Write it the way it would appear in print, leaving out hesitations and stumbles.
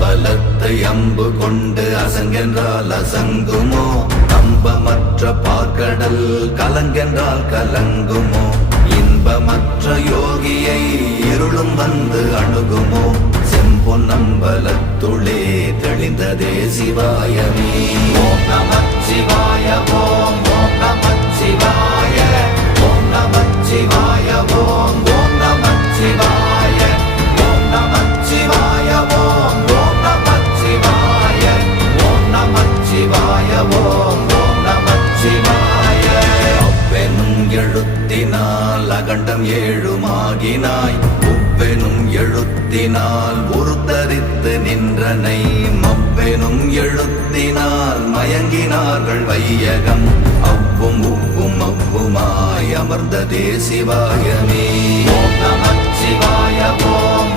அம்பலத்தை அம்பு கொண்டு அசங்கென்றால் அசங்குமோ? நம்பமற்ற பார்க்கடல் கலங்கென்றால் கலங்குமோ? இன்பமற்ற யோகியை இருளும் வந்து அணுகுமோ? செம்பொன்னம்பலத்துளே தெளிந்ததே சிவாயமே. ஓம் நமச்சிவாய ஓம் ஓம் நமச்சிவாய ஓம் நமச்சிவாய ஓம் ஓம் நமச்சிவாய ஓம் நமச்சிவாய ஓம் ஓம் நமச்சிவாய ஓம் நமச்சிவாய ஓம் ஓம் நமச்சிவாய. அவ்வெனும் எழுத்தினால் அகண்டம் ஏழுமாகினாய், உவ்வெனும் எழுத்தினால் உருத்தரித்து நின்றனை, மவ்வெனும் எழுத்தினால் மயங்கினார்கள் வையகம். அவ்வும் உவ்வும் அவ்வுமாய் அமர்ந்ததே சிவாயமே. ஓம் நமச்சிவாய ஓம்